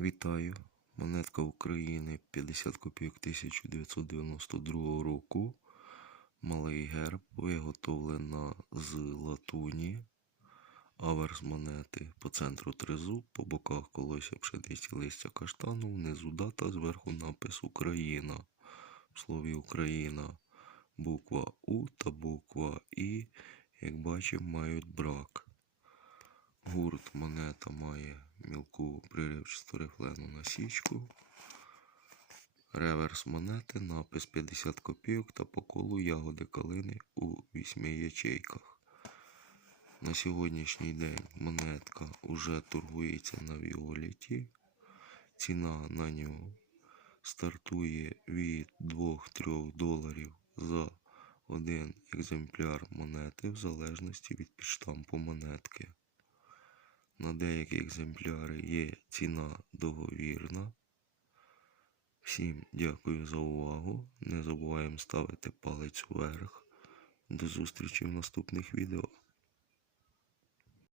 Вітаю! Монетка України 50 копійок 1992 року. Малий герб виготовлена з латуні. Аверс монети по центру тризуб, по боках колося пшениці листя каштану, внизу дата, зверху напис Україна. В слові Україна буква У та буква І, як бачимо, мають брак. Гурт монета має мілку приривчасту рифлену насічку. Реверс монети, напис 50 копійок та по колу ягоди калини у 8 ячейках. На сьогоднішній день монетка уже торгується на Віоліті. Ціна на нього стартує від 2-3 доларів за один екземпляр монети в залежності від підштампу монетки. На деякі екземпляри є ціна договірна. Всім дякую за увагу. Не забуваємо ставити палець вверх. До зустрічі в наступних відео.